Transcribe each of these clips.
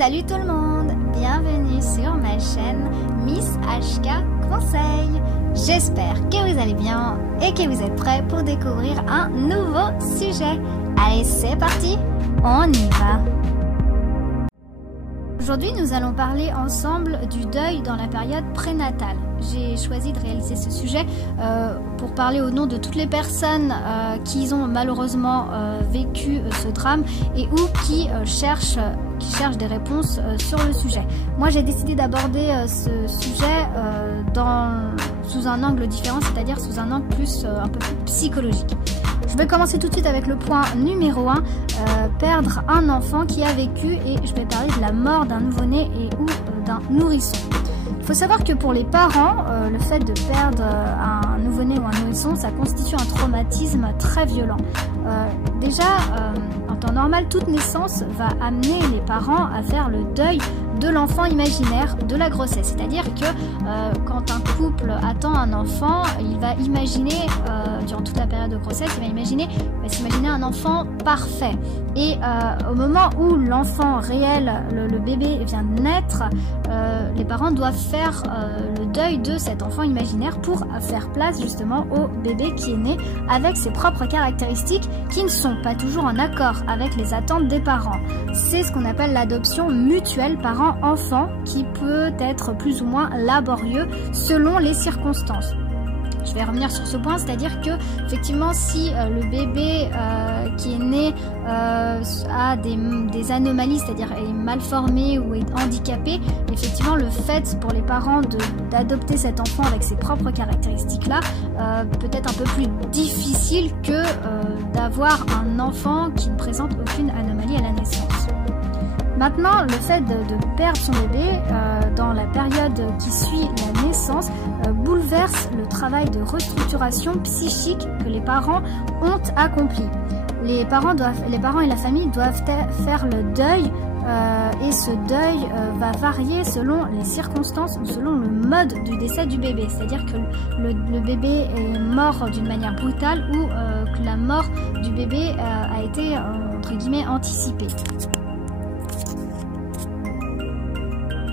Salut tout le monde, bienvenue sur ma chaîne Miss HK Conseil. J'espère que vous allez bien et que vous êtes prêts pour découvrir un nouveau sujet. Allez, c'est parti, on y va. Aujourd'hui, nous allons parler ensemble du deuil dans la période prénatale. J'ai choisi de réaliser ce sujet pour parler au nom de toutes les personnes qui ont malheureusement vécu ce drame et ou qui cherchent des réponses sur le sujet. Moi, j'ai décidé d'aborder ce sujet sous un angle différent, c'est-à-dire sous un angle un peu plus psychologique. Je vais commencer tout de suite avec le point numéro 1, perdre un enfant qui a vécu, et je vais parler de la mort d'un nouveau-né et ou d'un nourrisson. Il faut savoir que pour les parents, le fait de perdre un nouveau-né ou un nourrisson, ça constitue un traumatisme très violent. En temps normal, toute naissance va amener les parents à faire le deuil de l'enfant imaginaire de la grossesse. C'est-à-dire que quand un couple attend un enfant, il va imaginer, durant toute la période de grossesse, il va s'imaginer un enfant parfait. Et au moment où l'enfant réel, le bébé vient de naître, les parents doivent faire le deuil de cet enfant imaginaire pour faire place justement au bébé qui est né avec ses propres caractéristiques qui ne sont pas toujours en accord avec les attentes des parents. C'est ce qu'on appelle l'adoption mutuelle parent-enfant qui peut être plus ou moins laborieux selon les circonstances. Je vais revenir sur ce point, c'est-à-dire que effectivement, si le bébé qui est né a des anomalies, c'est-à-dire est mal formé ou est handicapé, effectivement, le fait pour les parents d'adopter cet enfant avec ses propres caractéristiques-là peut être un peu plus difficile que d'avoir un enfant qui ne présente aucune anomalie à la naissance. Maintenant, le fait de perdre son bébé dans la période qui suit la naissance bouleverse le travail de restructuration psychique que les parents ont accompli. Les parents et la famille doivent faire le deuil et ce deuil va varier selon les circonstances ou selon le mode du décès du bébé. C'est-à-dire que le bébé est mort d'une manière brutale ou que la mort du bébé a été entre guillemets anticipée.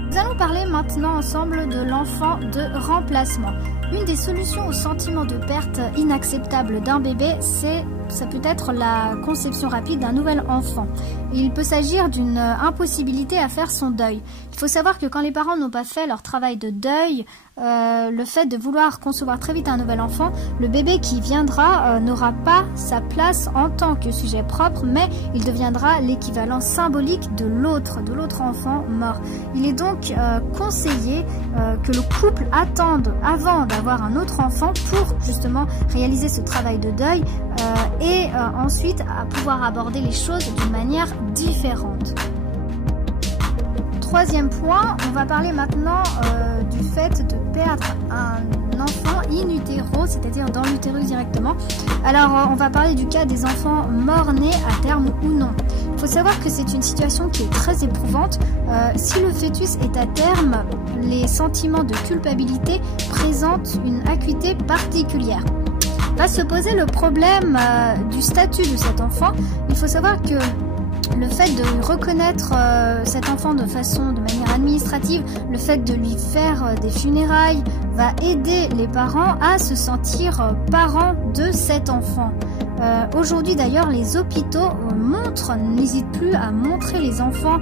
Nous allons parler maintenant ensemble de l'enfant de remplacement. Une des solutions au sentiment de perte inacceptable d'un bébé, ça peut être la conception rapide d'un nouvel enfant. Il peut s'agir d'une impossibilité à faire son deuil. Il faut savoir que quand les parents n'ont pas fait leur travail de deuil, le fait de vouloir concevoir très vite un nouvel enfant, le bébé qui viendra n'aura pas sa place en tant que sujet propre, mais il deviendra l'équivalent symbolique de l'autre enfant mort. Il est donc conseillé que le couple attende avant d'avoir un autre enfant pour justement réaliser ce travail de deuil et ensuite à pouvoir aborder les choses d'une manière différente. Troisième point, on va parler maintenant du fait de perdre un enfant in utero, c'est-à-dire dans l'utérus directement. Alors on va parler du cas des enfants morts-nés à terme ou non. Il faut savoir que c'est une situation qui est très éprouvante. Si le fœtus est à terme, les sentiments de culpabilité présentent une acuité particulière. Va se poser le problème du statut de cet enfant. Il faut savoir que le fait de reconnaître cet enfant de manière administrative, le fait de lui faire des funérailles va aider les parents à se sentir parents de cet enfant. Aujourd'hui d'ailleurs, les hôpitaux n'hésitent plus à montrer les enfants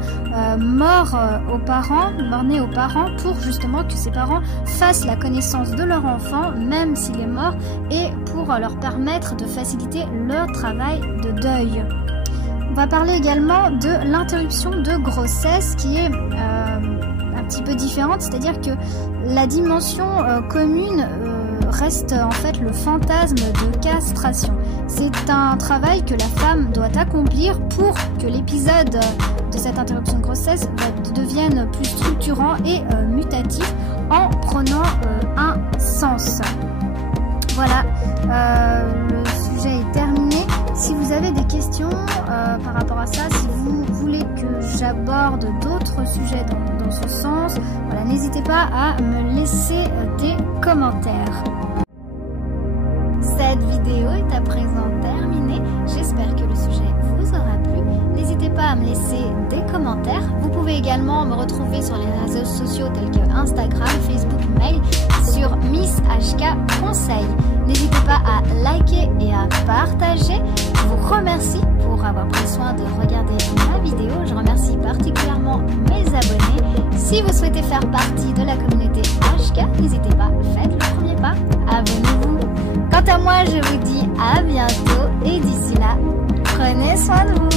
morts-nés aux parents pour justement que ces parents fassent la connaissance de leur enfant, même s'il est mort, et pour leur permettre de faciliter leur travail de deuil. On va parler également de l'interruption de grossesse qui est un petit peu différente, c'est-à-dire que la dimension commune reste en fait le fantasme de castration. C'est un travail que la femme doit accomplir pour que l'épisode de cette interruption de grossesse devienne plus structurant et mutatif en prenant un sens. Voilà, le sujet est terminé. Si vous avez des questions par rapport à ça, si vous voulez que j'aborde d'autres sujets dans ce sens, voilà, n'hésitez pas à me laisser des commentaires. Cette vidéo est à présent terminée. J'espère que le sujet vous aura plu. N'hésitez pas à me laisser des commentaires. Vous pouvez pouvez également me retrouver sur les réseaux sociaux tels que Instagram, Facebook, mail sur Miss HK Conseil. N'hésitez pas à liker et à partager. Je vous remercie pour avoir pris soin de regarder ma vidéo. Je remercie particulièrement mes abonnés. Si vous souhaitez faire partie de la communauté HK, n'hésitez pas, faites le premier pas, abonnez-vous. Quant à moi, je vous dis à bientôt et d'ici là, prenez soin de vous.